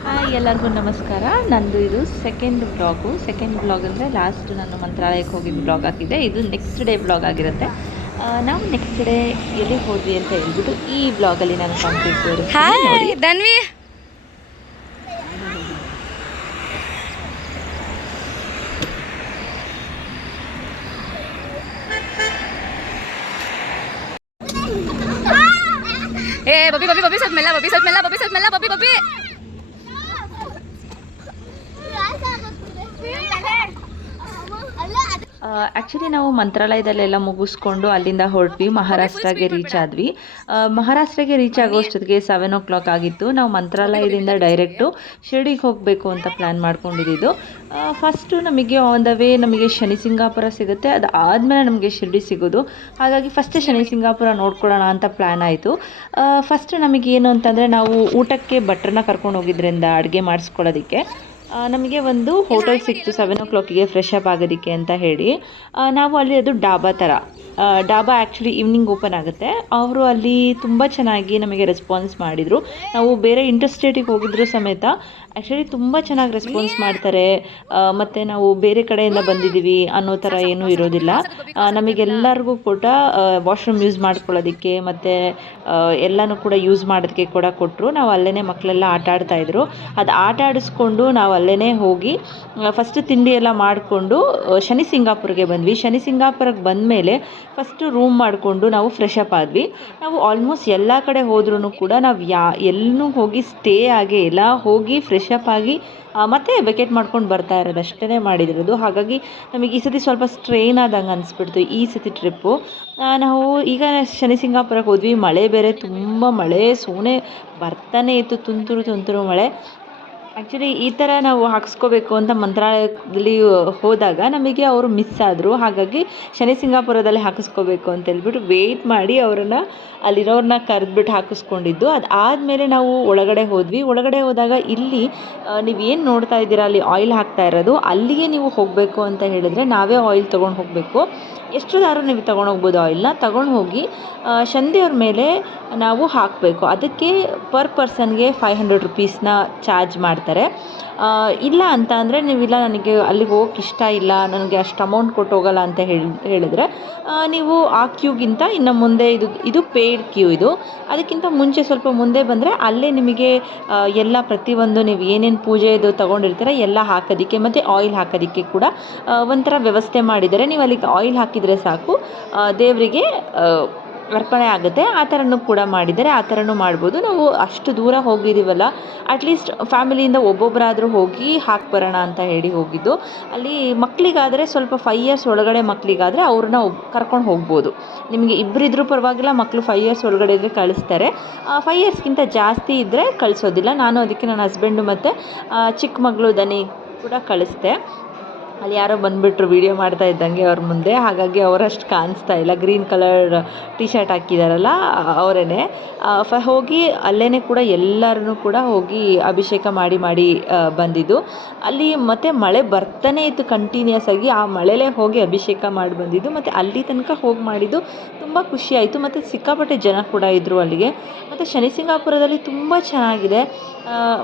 Hi ಎಲ್ಲರಿಗೂ ನಮಸ್ಕಾರ. ನಂದು ಇದು ಸೆಕೆಂಡ್ ಬ್ಲಾಗು ಸೆಕೆಂಡ್ ಬ್ಲಾಗ್ ಅಂದರೆ ಲಾಸ್ಟ್ ನಾನು ಮಂತ್ರಾಲಯಕ್ಕೆ ಹೋಗಿದ್ದು ಬ್ಲಾಗ್ ಹಾಕಿದ್ದೆ. ಇದು ನೆಕ್ಸ್ಟ್ ಡೇ ಬ್ಲಾಗ್ ಆಗಿರುತ್ತೆ. ಆ, ನಾವು ನೆಕ್ಸ್ಟ್ ಡೇ ಎಲ್ಲಿ ಹೋದ್ವಿ ಅಂತ ಹೇಳ್ಬಿಟ್ಟು ಈ ಬ್ಲಾಗಲ್ಲಿ ನಾನು ಕಂಪ್ಲೀಟ್ ಹಾಯ್ ಧನ್ವಿ ಏ ಬಬ್ಬಿ ಬಬ್ಬಿ ಬಬ್ಬಿ ಸತ್ ಮೆಲ್ಲ ಬಬ್ಬಿ ಸ್ವಲ್ಪ ಮೆಲ್ಲ ಬಬ್ಬಿ ಸ್ವಲ್ಪ ಮೆಲ್ಲ ಬಬ್ಬಿ ಬಬ್ಬಿ ಆ್ಯಕ್ಚುಲಿ ನಾವು ಮಂತ್ರಾಲಯದಲ್ಲೆಲ್ಲ ಮುಗಿಸ್ಕೊಂಡು ಅಲ್ಲಿಂದ ಹೊರಟ್ವಿ. ಮಹಾರಾಷ್ಟ್ರಗೆ ರೀಚ್ ಆದ್ವಿ. ಮಹಾರಾಷ್ಟ್ರಗೆ ರೀಚ್ ಆಗೋಷ್ಟೊತ್ತಿಗೆ ಸೆವೆನ್ ಓ ಕ್ಲಾಕ್ ಆಗಿತ್ತು. ನಾವು ಮಂತ್ರಾಲಯದಿಂದ ಡೈರೆಕ್ಟು ಶಿರ್ಡಿಗೆ ಹೋಗಬೇಕು ಅಂತ ಪ್ಲ್ಯಾನ್ ಮಾಡ್ಕೊಂಡಿದ್ದು. ಫಸ್ಟು ನಮಗೆ ಆನ್ ದ ವೇ ನಮಗೆ ಶನಿ ಸಿಂಗಾಪುರ ಸಿಗುತ್ತೆ. ಅದು ಆದಮೇಲೆ ನಮಗೆ ಶಿರ್ಡಿ ಸಿಗೋದು. ಹಾಗಾಗಿ ಫಸ್ಟ್ ಶನಿ ಸಿಂಗಾಪುರ ನೋಡ್ಕೊಳ್ಳೋಣ ಅಂತ ಪ್ಲ್ಯಾನ್ ಆಯಿತು. ಫಸ್ಟ್ ನಮಗೇನು ಅಂತಂದರೆ ನಾವು ಊಟಕ್ಕೆ ಭಟ್ರನ್ನ ಕರ್ಕೊಂಡು ಹೋಗಿದ್ರಿಂದ ಅಡುಗೆ ಮಾಡಿಸ್ಕೊಳ್ಳೋದಕ್ಕೆ. ನಮಗೆ ಒಂದು ಹೋಟೆಲ್ ಸಿಕ್ತು ಸೆವೆನ್ ಓ ಕ್ಲಾಕಿಗೆ ಫ್ರೆಶ್ ಅಪ್ ಆಗೋದಕ್ಕೆ ಅಂತ ಹೇಳಿ. ನಾವು ಅಲ್ಲಿ ಅದು ಡಾಬಾ ಥರ ಡಾಬಾ ಆ್ಯಕ್ಚುಲಿ ಈವ್ನಿಂಗ್ ಓಪನ್ ಆಗುತ್ತೆ. ಅವರು ಅಲ್ಲಿ ತುಂಬ ಚೆನ್ನಾಗಿ ನಮಗೆ ರೆಸ್ಪಾನ್ಸ್ ಮಾಡಿದರು. ನಾವು ಬೇರೆ ಇಂಟರ್ಸ್ಟೇಟಿಗೆ ಹೋಗಿದ್ರು ಸಮೇತ ಆ್ಯಕ್ಚುಲಿ ತುಂಬ ಚೆನ್ನಾಗಿ ರೆಸ್ಪಾನ್ಸ್ ಮಾಡ್ತಾರೆ. ಮತ್ತು ನಾವು ಬೇರೆ ಕಡೆಯಿಂದ ಬಂದಿದ್ದೀವಿ ಅನ್ನೋ ಥರ ಏನೂ ಇರೋದಿಲ್ಲ. ನಮಗೆಲ್ಲರಿಗೂ ಕೂಡ ವಾಶ್ರೂಮ್ ಯೂಸ್ ಮಾಡ್ಕೊಳ್ಳೋದಕ್ಕೆ ಮತ್ತು ಎಲ್ಲನೂ ಕೂಡ ಯೂಸ್ ಮಾಡೋದಕ್ಕೆ ಕೂಡ ಕೊಟ್ಟರು ನಾವು ಅಲ್ಲೇ ಮಕ್ಕಳೆಲ್ಲ ಆಟ ಆಡ್ತಾಯಿದ್ರು ಅದು ಆಟ ಆಡಿಸ್ಕೊಂಡು ನಾವು ಅಲ್ಲೇ ಹೋಗಿ ಫಸ್ಟ್ ತಿಂಡಿ ಎಲ್ಲ ಮಾಡಿಕೊಂಡು ಶನಿ ಸಿಂಗಾಪುರ್ಗೆ ಬಂದ್ವಿ. ಶನಿ ಸಿಂಗಾಪುರಕ್ಕೆ ಬಂದಮೇಲೆ ಫಸ್ಟು ರೂಮ್ ಮಾಡಿಕೊಂಡು ನಾವು ಫ್ರೆಶ್ ಆದ್ವಿ. ನಾವು ಆಲ್ಮೋಸ್ಟ್ ಎಲ್ಲ ಕಡೆ ಹೋದ್ರೂ ಕೂಡ ನಾವು ಯಾ, ಎಲ್ಲೂ ಹೋಗಿ ಸ್ಟೇ ಆಗೇ ಇಲ್ಲ ಹೋಗಿ ಫ್ರೆಶ್ ಆಗಿ ಮತ್ತೆ ವೆಕೇಟ್ ಮಾಡ್ಕೊಂಡು ಬರ್ತಾ ಇರೋದು. ಅಷ್ಟೇ ಮಾಡಿದಿರೋದು. ಹಾಗಾಗಿ ನಮಗೆ ಈ ಸತಿ ಸ್ವಲ್ಪ ಸ್ಟ್ರೈನ್ ಆದಂಗೆ ಅನಿಸ್ಬಿಡ್ತು ಈ ಸತಿ ಟ್ರಿಪ್ಪು ನಾವು ಈಗ ಶನಿ ಸಿಂಗಾಪುರಕ್ಕೆ ಹೋದ್ವಿ. ಮಳೆ ಬೇರೆ ತುಂಬ ಮಳೆ, ಸೋನೆ ಬರ್ತಾನೆ ಇತ್ತು. ತುಂತುರು ತುಂತುರು ಮಳೆ. ಆ್ಯಕ್ಚುಲಿ ಈ ಥರ ನಾವು ಹಾಕಿಸ್ಕೋಬೇಕು ಅಂತ ಮಂತ್ರಾಲಯದಲ್ಲಿ ಹೋದಾಗ ನಮಗೆ ಅವರು ಮಿಸ್ ಆದರು. ಹಾಗಾಗಿ ಶನಿ ಸಿಂಗಾಪುರದಲ್ಲಿ ಹಾಕಿಸ್ಕೋಬೇಕು ಅಂತ ಹೇಳ್ಬಿಟ್ಟು ವೆಯ್ಟ್ ಮಾಡಿ ಅವರನ್ನು ಅಲ್ಲಿರೋರನ್ನ ಕರೆದ್ಬಿಟ್ಟು ಹಾಕಿಸ್ಕೊಂಡಿದ್ದು. ಅದು ಆದಮೇಲೆ ನಾವು ಒಳಗಡೆ ಹೋದ್ವಿ. ಒಳಗಡೆ ಹೋದಾಗ ಇಲ್ಲಿ ನೀವು ಏನು ನೋಡ್ತಾ ಇದ್ದೀರಾ? ಅಲ್ಲಿ ಆಯಿಲ್ ಹಾಕ್ತಾ ಇರೋದು. ಅಲ್ಲಿಗೆ ನೀವು ಹೋಗಬೇಕು ಅಂತ ಹೇಳಿದರೆ ನಾವೇ ಆಯಿಲ್ ತೊಗೊಂಡು ಹೋಗಬೇಕು. ಎಷ್ಟರದಾದ್ರೂ ನೀವು ತೊಗೊಂಡು ಹೋಗ್ಬೋದು? ಆಯಿಲ್ನ ತಗೊಂಡು ಹೋಗಿ ಸಂಧಿಯವ್ರ ಮೇಲೆ ನಾವು ಹಾಕಬೇಕು. ಅದಕ್ಕೆ ಪರ್ ಪರ್ಸನ್ಗೆ ಫೈವ್ ಹಂಡ್ರೆಡ್ ರುಪೀಸನ್ನ ಚಾರ್ಜ್ ಮಾಡ್ತಾರೆ. ಇಲ್ಲ ಅಂತ ಅಂದರೆ ನೀವಿಲ್ಲ ನನಗೆ ಅಲ್ಲಿಗೆ ಹೋಗಕ್ಕೆ ಇಷ್ಟ ಇಲ್ಲ, ನನಗೆ ಅಷ್ಟು ಅಮೌಂಟ್ ಕೊಟ್ಟು ಹೋಗಲ್ಲ ಅಂತ ಹೇಳಿ, ಹೇಳಿದ್ರೆ ನೀವು ಆ ಕ್ಯೂಗಿಂತ ಇನ್ನು ಮುಂದೆ ಇದು ಇದು ಪೇಯ್ಡ್ ಕ್ಯೂ ಇದು. ಅದಕ್ಕಿಂತ ಮುಂಚೆ ಸ್ವಲ್ಪ ಮುಂದೆ ಬಂದರೆ ಅಲ್ಲೇ ನಿಮಗೆ ಎಲ್ಲ ಪ್ರತಿಯೊಂದು ನೀವು ಏನೇನು ಪೂಜೆದು ತೊಗೊಂಡಿರ್ತೀರ ಎಲ್ಲ ಹಾಕೋದಕ್ಕೆ ಮತ್ತು ಆಯಿಲ್ ಹಾಕೋದಕ್ಕೆ ಕೂಡ ಒಂಥರ ವ್ಯವಸ್ಥೆ ಮಾಡಿದ್ದಾರೆ ನೀವು ಅಲ್ಲಿಗೆ ಆಯಿಲ್ ಹಾಕಿದರೆ ಸಾಕು. ದೇವರಿಗೆ ಅರ್ಪಣೆ ಆಗುತ್ತೆ. ಆ ಥರನೂ ಕೂಡ ಮಾಡಿದ್ದಾರೆ. ಆ ಥರನೂ ಮಾಡ್ಬೋದು. ನಾವು ಅಷ್ಟು ದೂರ ಹೋಗಿದ್ದೀವಲ್ಲ ಅಟ್ಲೀಸ್ಟ್ ಫ್ಯಾಮಿಲಿಯಿಂದ ಒಬ್ಬೊಬ್ಬರಾದರೂ ಹೋಗಿ ಹಾಕಿ ಬರೋಣ ಅಂತ ಹೇಳಿ ಹೋಗಿದ್ದು. ಅಲ್ಲಿ ಮಕ್ಕಳಿಗಾದರೆ ಸ್ವಲ್ಪ ಫೈವ್ ಇಯರ್ಸ್ ಒಳಗಡೆ ಮಕ್ಕಳಿಗಾದರೆ ಅವ್ರನ್ನ ಕರ್ಕೊಂಡು ಹೋಗ್ಬೋದು. ನಿಮಗೆ ಇಬ್ಬರಿದ್ರೂ ಪರವಾಗಿಲ್ಲ ಮಕ್ಕಳು ಫೈವ್ ಇಯರ್ಸ್ ಒಳಗಡೆ ಇದ್ದರೆ ಕಳಿಸ್ತಾರೆ. ಫೈವ್ ಇಯರ್ಸ್ಗಿಂತ ಜಾಸ್ತಿ ಇದ್ದರೆ ಕಳಿಸೋದಿಲ್ಲ. ನಾನು ಅದಕ್ಕೆ ನನ್ನ ಹಸ್ಬೆಂಡು ಮತ್ತು ಚಿಕ್ಕ ಮಗಳು ದನಿ ಕೂಡ ಕಳಿಸ್ದೆ. ಅಲ್ಲಿ ಯಾರೋ ಬಂದುಬಿಟ್ರು ವೀಡಿಯೋ ಮಾಡ್ತಾ ಇದ್ದಂಗೆ ಅವ್ರ ಮುಂದೆ. ಹಾಗಾಗಿ ಅವರಷ್ಟು ಕಾಣಿಸ್ತಾ ಇಲ್ಲ. ಗ್ರೀನ್ ಕಲರ್ ಟಿ ಶರ್ಟ್ ಹಾಕಿದಾರಲ್ಲ ಅವರೇ ಫ ಹೋಗಿ ಅಲ್ಲೇ ಕೂಡ ಎಲ್ಲರೂ ಕೂಡ ಹೋಗಿ ಅಭಿಷೇಕ ಮಾಡಿ ಮಾಡಿ ಬಂದಿದ್ದು. ಅಲ್ಲಿ ಮತ್ತೆ ಮಳೆ ಬರ್ತಾನೆ ಇತ್ತು ಕಂಟಿನ್ಯೂಸ್ ಆಗಿ. ಆ ಮಳೆಲೇ ಹೋಗಿ ಅಭಿಷೇಕ ಮಾಡಿ ಬಂದಿದ್ದು. ಮತ್ತು ಅಲ್ಲಿ ತನಕ ಹೋಗಿ ಮಾಡಿದ್ದು ತುಂಬ ಖುಷಿ ಆಯಿತು. ಮತ್ತು ಸಿಕ್ಕಾಪಟ್ಟೆ ಜನ ಕೂಡ ಇದ್ದರು ಅಲ್ಲಿಗೆ. ಮತ್ತು ಶನಿ ಸಿಂಗಾಪುರದಲ್ಲಿ ತುಂಬ ಚೆನ್ನಾಗಿದೆ.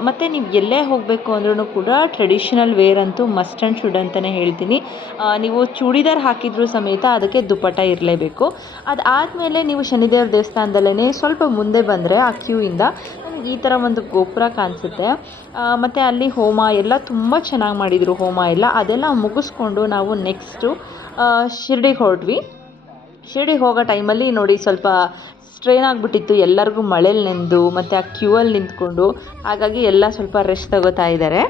ಮತ್ತು ನೀವು ಎಲ್ಲೇ ಹೋಗಬೇಕು ಅಂದ್ರೂ ಕೂಡ ಟ್ರೆಡಿಷನಲ್ ವೇರ್ ಅಂತೂ ಮಸ್ಟ್ ಆ್ಯಂಡ್ ಶುಡ್ ಅಂತಲೇ ಹೇಳ್ತೀನಿ. ನೀವು ಚೂಡಿದಾರ್ ಹಾಕಿದ್ರೂ ಸಮೇತ ಅದಕ್ಕೆ ದುಪ್ಪಟ್ಟ ಇರಲೇಬೇಕು. ಅದಾದಮೇಲೆ ನೀವು ಶನಿದೇವ್ರ ದೇವಸ್ಥಾನದಲ್ಲೇ ಸ್ವಲ್ಪ ಮುಂದೆ ಬಂದರೆ ಆ ಕ್ಯೂ ಇಂದ ಈ ಥರ ಒಂದು ಗೋಪುರ ಕಾಣಿಸುತ್ತೆ. ಮತ್ತು ಅಲ್ಲಿ ಹೋಮ ಎಲ್ಲ ತುಂಬ ಚೆನ್ನಾಗಿ ಮಾಡಿದರು ಹೋಮ ಎಲ್ಲ. ಅದೆಲ್ಲ ಮುಗಿಸ್ಕೊಂಡು ನಾವು ನೆಕ್ಸ್ಟು ಶಿರ್ಡಿಗೆ ಹೊರಟ್ವಿ. ಶಿರ್ಡಿಗೆ ಹೋಗೋ ಟೈಮಲ್ಲಿ ನೋಡಿ ಸ್ವಲ್ಪ ಸ್ಟ್ರೈನ್ ಆಗಿಬಿಟ್ಟಿತ್ತು. ಎಲ್ಲರಿಗೂ ಮಳೇಲಿ ನೆಂದು ಮತ್ತು ಆ ಕ್ಯೂ ಅಲ್ಲಿ ನಿಂತ್ಕೊಂಡು ಹಾಗಾಗಿ ಎಲ್ಲ ಸ್ವಲ್ಪ ರೆಸ್ಟ್ ತಗೋತಾ ಇದ್ದಾರೆ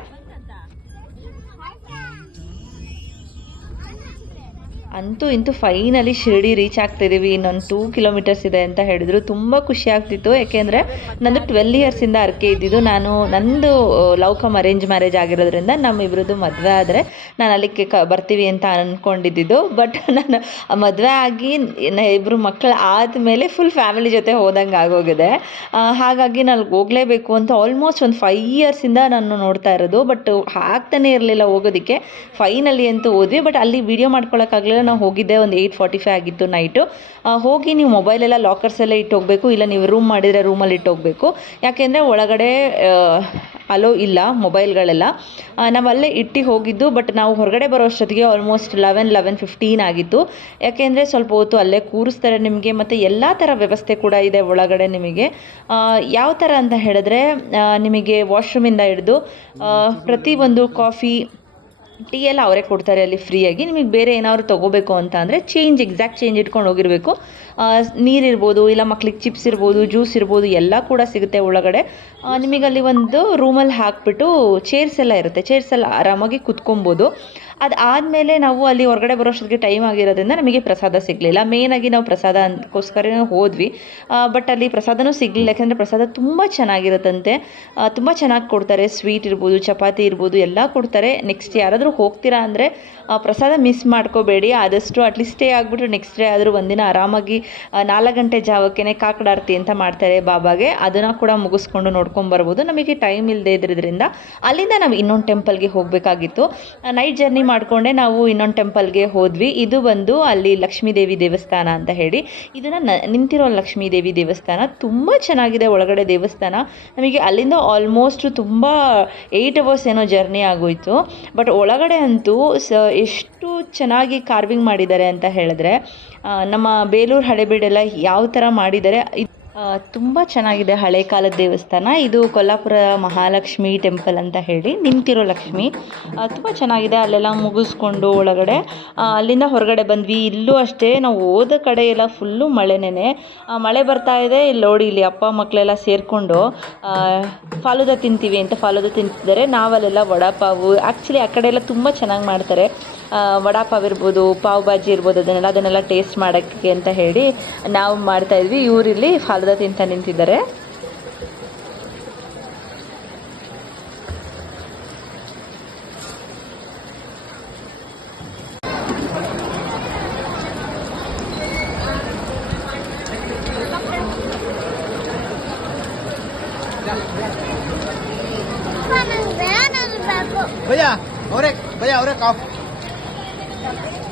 ಅಂತೂ ಇಂತೂ ಫೈನಲಿ ಶಿರಡಿ ರೀಚ್ ಆಗ್ತಿದ್ದೀವಿ ಇನ್ನೊಂದು ಟೂ ಕಿಲೋಮೀಟರ್ಸ್ ಇದೆ ಅಂತ ಹೇಳಿದ್ರು. ತುಂಬ ಖುಷಿ ಆಗ್ತಿತ್ತು. ಯಾಕೆಂದರೆ ನಂದು ಟ್ವೆಲ್ ಇಯರ್ಸಿಂದ ಅರ್ಕೆ ಇದ್ದಿದ್ದು. ನಾನು, ನಂದು ಲವ್ ಕಮ್ ಅರೇಂಜ್ ಮ್ಯಾರೇಜ್ ಆಗಿರೋದ್ರಿಂದ ನಮ್ಮಿಬ್ರದ್ದು ಮದುವೆ ಆದರೆ ನಾನು ಅಲ್ಲಿಗೆ ಕ, ಬರ್ತೀವಿ ಅಂತ ಅಂದ್ಕೊಂಡಿದ್ದು ಬಟ್ ನಾನು ಮದುವೆ ಆಗಿ ಇಬ್ಬರು ಮಕ್ಕಳು ಆದಮೇಲೆ ಫುಲ್ ಫ್ಯಾಮಿಲಿ ಜೊತೆ ಹೋದಂಗೆ ಆಗೋಗಿದೆ. ಹಾಗಾಗಿ ನಾನು ಹೋಗಲೇಬೇಕು ಅಂತ ಆಲ್ಮೋಸ್ಟ್ ಒಂದು ಫೈವ್ ಇಯರ್ಸಿಂದ ನಾನು ನೋಡ್ತಾ ಇರೋದು. ಬಟ್ ಆಗ್ತಾನೆ ಇರಲಿಲ್ಲ ಹೋಗೋದಕ್ಕೆ. ಫೈನಲಿ ಅಂತೂ ಹೋದ್ವಿ. ಬಟ್ ಅಲ್ಲಿ ವೀಡಿಯೋ ಮಾಡ್ಕೊಳಕ್ಕಾಗಲಿಲ್ಲ. ನಾವು ಹೋಗಿದ್ದೆ, ಒಂದು ಏಯ್ಟ್ ಫಾರ್ಟಿ ಫೈವ್ ಆಗಿತ್ತು ನೈಟು ಹೋಗಿ ನೀವು ಮೊಬೈಲೆಲ್ಲ ಲಾಕರ್ಸ್ ಎಲ್ಲ ಇಟ್ಟು ಹೋಗಬೇಕು, ಇಲ್ಲ ನೀವು ರೂಮ್ ಮಾಡಿದರೆ ರೂಮಲ್ಲಿ ಇಟ್ಟು ಹೋಗಬೇಕು. ಯಾಕೆಂದರೆ ಒಳಗಡೆ ಅಲೋ ಇಲ್ಲ ಮೊಬೈಲ್ಗಳೆಲ್ಲ ನಾವು ಅಲ್ಲೇ ಇಟ್ಟು ಹೋಗಿದ್ದು ಬಟ್ ನಾವು ಹೊರಗಡೆ ಬರೋ ಅಷ್ಟೊತ್ತಿಗೆ ಆಲ್ಮೋಸ್ಟ್ ಲೆವೆನ್ ಲೆವೆನ್ ಫಿಫ್ಟೀನ್ ಆಗಿತ್ತು. ಯಾಕೆಂದರೆ ಸ್ವಲ್ಪ ಹೊತ್ತು ಅಲ್ಲೇ ಕೂರಿಸ್ತಾರೆ ನಿಮಗೆ, ಮತ್ತು ಎಲ್ಲ ಥರ ವ್ಯವಸ್ಥೆ ಕೂಡ ಇದೆ ಒಳಗಡೆ ನಿಮಗೆ. ಯಾವ ಥರ ಅಂತ ಹೇಳಿದ್ರೆ ನಿಮಗೆ ವಾಶ್ರೂಮಿಂದ ಹಿಡಿದು ಒಂದು ಕಾಫಿ ಟೀ ಎಲ್ಲ ಅವರೇ ಕೊಡ್ತಾರೆ ಅಲ್ಲಿ ಫ್ರೀಯಾಗಿ ನಿಮಗೆ ಬೇರೆ ಏನಾದ್ರು ತೊಗೋಬೇಕು ಅಂತ ಅಂದರೆ ಚೇಂಜ್ ಎಕ್ಸಾಕ್ಟ್ ಚೇಂಜ್ ಇಟ್ಕೊಂಡು ಹೋಗಿರಬೇಕು. ನೀರಿರ್ಬೋದು ಇಲ್ಲ ಮಕ್ಳಿಗೆ ಚಿಪ್ಸ್ ಇರ್ಬೋದು ಜ್ಯೂಸ್ ಇರ್ಬೋದು, ಎಲ್ಲ ಕೂಡ ಸಿಗುತ್ತೆ ಒಳಗಡೆ. ನಿಮಗೆ ಅಲ್ಲಿ ಒಂದು ರೂಮಲ್ಲಿ ಹಾಕ್ಬಿಟ್ಟು ಚೇರ್ಸ್ ಎಲ್ಲ ಇರುತ್ತೆ. ಚೇರ್ಸ್ ಎಲ್ಲ ಆರಾಮಾಗಿ ಕುತ್ಕೊಬೋದು. ಅದಾದಮೇಲೆ ನಾವು ಅಲ್ಲಿ ಹೊರಗಡೆ ಬರೋಷ್ಟೊತ್ತಿಗೆ ಟೈಮ್ ಆಗಿರೋದ್ರಿಂದ ನಮಗೆ ಪ್ರಸಾದ ಸಿಗಲಿಲ್ಲ. ಮೇಯ್ನಾಗಿ ನಾವು ಪ್ರಸಾದ ಅಂದ್ಕೋಸ್ಕರ ಹೋದ್ವಿ. ಬಟ್ ಅಲ್ಲಿ ಪ್ರಸಾದನೂ ಸಿಗಲಿಲ್ಲ. ಯಾಕೆಂದರೆ ಪ್ರಸಾದ ತುಂಬ ಚೆನ್ನಾಗಿರುತ್ತಂತೆ. ತುಂಬ ಚೆನ್ನಾಗಿ ಕೊಡ್ತಾರೆ. ಸ್ವೀಟ್ ಇರ್ಬೋದು, ಚಪಾತಿ ಇರ್ಬೋದು, ಎಲ್ಲ ಕೊಡ್ತಾರೆ. ನೆಕ್ಸ್ಟ್ ಯಾರಾದರೂ ಹೋಗ್ತೀರಾ ಅಂದರೆ ಪ್ರಸಾದ ಮಿಸ್ ಮಾಡ್ಕೋಬೇಡಿ. ಆದಷ್ಟು ಅಟ್ಲೀಸ್ಟ್ ಸ್ಟೇ ಆಗಿಬಿಟ್ಟು ನೆಕ್ಸ್ಟ್ ಡೇ ಆದರೂ ಒಂದಿನ ಆರಾಮಾಗಿ ನಾಲ್ಕು ಗಂಟೆ ಜಾವಕ್ಕೇ ಕಾಕಡಾರ್ತಿ ಅಂತ ಮಾಡ್ತಾರೆ ಬಾಬಾಗೆ. ಅದನ್ನು ಕೂಡ ಮುಗಿಸ್ಕೊಂಡು ನೋಡ್ಕೊಂಬರ್ಬೋದು ನಮಗೆ ಟೈಮ್ ಇಲ್ಲದೆ ಇದ್ರಿಂದ ಅಲ್ಲಿಂದ ನಾವು ಇನ್ನೊಂದು ಟೆಂಪಲ್ಗೆ ಹೋಗಬೇಕಾಗಿತ್ತು. ನೈಟ್ ಜರ್ನಿ ಮಾಡಿಕೊಂಡೆ ನಾವು ಇನ್ನೊಂದು ಟೆಂಪಲ್ಗೆ ಹೋದ್ವಿ. ಇದು ಬಂದು ಅಲ್ಲಿ ಲಕ್ಷ್ಮೀ ದೇವಿ ದೇವಸ್ಥಾನ ಅಂತ ಹೇಳಿ. ಇದನ್ನು ನಿಂತಿರೋ ಲಕ್ಷ್ಮೀ ದೇವಿ ದೇವಸ್ಥಾನ ತುಂಬ ಚೆನ್ನಾಗಿದೆ ಒಳಗಡೆ ದೇವಸ್ಥಾನ. ನಮಗೆ ಅಲ್ಲಿಂದ ಆಲ್ಮೋಸ್ಟ್ ತುಂಬ ಏಯ್ಟ್ ಅವರ್ಸ್ ಏನೋ ಜರ್ನಿ ಆಗೋಯಿತು. ಬಟ್ ಒಳಗಡೆ ಅಂತೂ ಸ, ಎಷ್ಟು ಚೆನ್ನಾಗಿ ಕಾರ್ವಿಂಗ್ ಮಾಡಿದ್ದಾರೆ ಅಂತ ಹೇಳಿದ್ರೆ ನಮ್ಮ ಬೇಲೂರು ಹಳೆಬೀಡೆಲ್ಲ ಯಾವ ಥರ ಮಾಡಿದ್ದಾರೆ ತುಂಬ ಚೆನ್ನಾಗಿದೆ ಹಳೆ ಕಾಲದ ದೇವಸ್ಥಾನ. ಇದು ಕೊಲ್ಲಾಪುರ ಮಹಾಲಕ್ಷ್ಮಿ ಟೆಂಪಲ್ ಅಂತ ಹೇಳಿ ನಿಂತಿರೋ ಲಕ್ಷ್ಮಿ. ತುಂಬ ಚೆನ್ನಾಗಿದೆ, ಅಲ್ಲೆಲ್ಲ ಮುಗಿಸ್ಕೊಂಡು ಒಳಗಡೆ. ಅಲ್ಲಿಂದ ಹೊರಗಡೆ ಬಂದ್ವಿ. ಇಲ್ಲೂ ಅಷ್ಟೇ, ನಾವು ಹೋದ ಕಡೆ ಎಲ್ಲ ಫುಲ್ಲು ಮಳೆನೇ ಮಳೆ ಬರ್ತಾ ಇದೆ. ಇಲ್ಲಿ ನೋಡಿ, ಇಲ್ಲಿ ಅಪ್ಪ ಮಕ್ಕಳೆಲ್ಲ ಸೇರಿಕೊಂಡು ಫಾಲೂದ ತಿಂತೀವಿ ಅಂತ ಫಾಲೂದ ತಿಂತಿದ್ದಾರೆ. ನಾವಲ್ಲೆಲ್ಲ ವಡಾಪಾವು ಆ್ಯಕ್ಚುಲಿ ಆ ಕಡೆ ಎಲ್ಲ ತುಂಬ ಚೆನ್ನಾಗಿ ಮಾಡ್ತಾರೆ. ವಡಾಪಾವ್ ಇರ್ಬೋದು ಪಾವ್ ಭಾಜಿ ಇರ್ಬೋದು ಅದನ್ನೆಲ್ಲ ಅದನ್ನೆಲ್ಲ ಟೇಸ್ಟ್ ಮಾಡೋಕ್ಕೆ ಅಂತ ಹೇಳಿ ನಾವು ಮಾಡ್ತಾ ಇದ್ವಿ ಇವರಿಲ್ಲಿ ಫಾಲೂದ ತಿಂತ ನಿಂತಿದ್ದಾರೆ भैया और एक भैया और एक Thank you.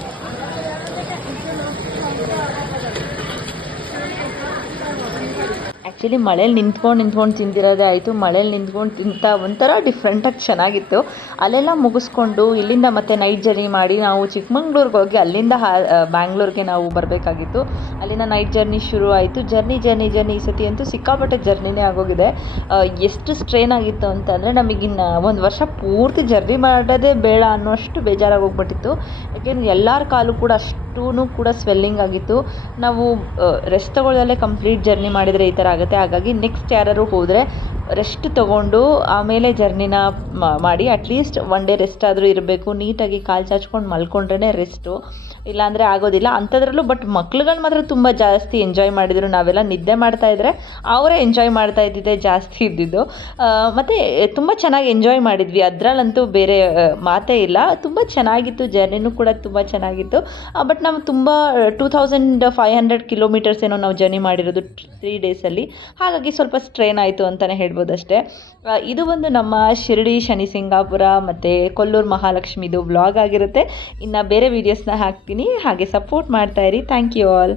ಆ್ಯಕ್ಚುಲಿ ಮಳೇಲಿ ನಿಂತ್ಕೊಂಡು ನಿಂತ್ಕೊಂಡು ತಿಂದಿರೋದೇ ಆಯಿತು. ಮಳೇಲಿ ನಿಂತ್ಕೊಂಡು ತಿಂತ ಒಂಥರ ಡಿಫ್ರೆಂಟಾಗಿ ಚೆನ್ನಾಗಿತ್ತು. ಅಲ್ಲೆಲ್ಲ ಮುಗಿಸ್ಕೊಂಡು ಇಲ್ಲಿಂದ ಮತ್ತೆ ನೈಟ್ ಜರ್ನಿ ಮಾಡಿ ನಾವು ಚಿಕ್ಕಮಂಗ್ಳೂರಿಗೆ ಹೋಗಿ ಅಲ್ಲಿಂದ ಹಾ ಬ್ಯಾಂಗ್ಳೂರಿಗೆ ನಾವು ಬರಬೇಕಾಗಿತ್ತು. ಅಲ್ಲಿಂದ ನೈಟ್ ಜರ್ನಿ ಶುರು ಆಯಿತು. ಜರ್ನಿ ಜರ್ನಿ ಜರ್ನಿ ಈ ಸತಿ ಅಂತೂ ಸಿಕ್ಕಾಪಟ್ಟೆ ಜರ್ನಿನೇ ಆಗೋಗಿದೆ. ಎಷ್ಟು ಸ್ಟ್ರೈನ್ ಆಗಿತ್ತು ಅಂತಂದರೆ ನಮಗಿನ್ನು ಒಂದು ವರ್ಷ ಪೂರ್ತಿ ಜರ್ನಿ ಮಾಡೋದೇ ಬೇಡ ಅನ್ನೋಷ್ಟು ಬೇಜಾರಾಗಿ ಹೋಗ್ಬಿಟ್ಟಿತ್ತು. ಯಾಕೆಂದ್ರೆ ಎಲ್ಲರ ಕಾಲು ಕೂಡ ಅಷ್ಟೂ ಕೂಡ ಸ್ವೆಲ್ಲಿಂಗ್ ಆಗಿತ್ತು. ನಾವು ರೆಸ್ಟ್ ತೊಗೊಳ್ಳೋದಲ್ಲೇ ಕಂಪ್ಲೀಟ್ ಜರ್ನಿ ಮಾಡಿದರೆ ಈ ಥರ ಆಗುತ್ತೆ. ಹಾಗಾಗಿ ನೆಕ್ಸ್ಟ್ ಯಾರಾದ್ರು ಹೋದರೆ ರೆಸ್ಟ್ ತೊಗೊಂಡು ಆಮೇಲೆ ಜರ್ನಿನ ಮಾಡಿ ಅಟ್ಲೀಸ್ಟ್ ಒನ್ ಡೇ ರೆಸ್ಟ್ ಆದರೂ ಇರಬೇಕು. ನೀಟಾಗಿ ಕಾಲು ಚಾಚ್ಕೊಂಡು ಮಲ್ಕೊಂಡ್ರೇ ರೆಸ್ಟು ಇಲ್ಲಾಂದರೆ ಆಗೋದಿಲ್ಲ. ಅಂಥದ್ರಲ್ಲೂ ಬಟ್ ಮಕ್ಳುಗಳು ಮಾತ್ರ ತುಂಬ ಜಾಸ್ತಿ ಎಂಜಾಯ್ ಮಾಡಿದರು. ನಾವೆಲ್ಲ ನಿದ್ದೆ ಮಾಡ್ತಾ ಇದ್ದರೆ ಅವರೇ ಎಂಜಾಯ್ ಮಾಡ್ತಾ ಇದ್ದಿದ್ದೆ ಜಾಸ್ತಿ ಇದ್ದಿದ್ದು. ಮತ್ತು ತುಂಬ ಚೆನ್ನಾಗಿ ಎಂಜಾಯ್ ಮಾಡಿದ್ವಿ. ಅದರಲ್ಲಂತೂ ಬೇರೆ ಮಾತೇ ಇಲ್ಲ. ತುಂಬ ಚೆನ್ನಾಗಿತ್ತು. ಜರ್ನಿನೂ ಕೂಡ ತುಂಬ ಚೆನ್ನಾಗಿತ್ತು. ಬಟ್ ನಾವು ತುಂಬ two thousand five hundred kilometres ಏನೋ ನಾವು ಜರ್ನಿ ಮಾಡಿರೋದು ತ್ರೀ ಡೇಸಲ್ಲಿ ಹಾಗಾಗಿ ಸ್ವಲ್ಪ ಸ್ಟ್ರೈನ್ ಆಯಿತು ಅಂತಲೇ ಹೇಳ್ಬೋದು ಅಷ್ಟೇ ಇದು ಒಂದು ನಮ್ಮ ಶಿರಡಿ ಶನಿ ಸಿಂಗಾಪುರ ಮತ್ತು ಕೊಲ್ಲೂರು ಮಹಾಲಕ್ಷ್ಮಿದು ವ್ಲಾಗ್ ಆಗಿರುತ್ತೆ. ಇನ್ನು ಬೇರೆ ವೀಡಿಯೋಸ್ನ ಹಾಕ್ತೀನಿ ಹಾಗೆ ಸಪೋರ್ಟ್ ಮಾಡ್ತಾಯಿರಿ ಥ್ಯಾಂಕ್ ಯು ಆಲ್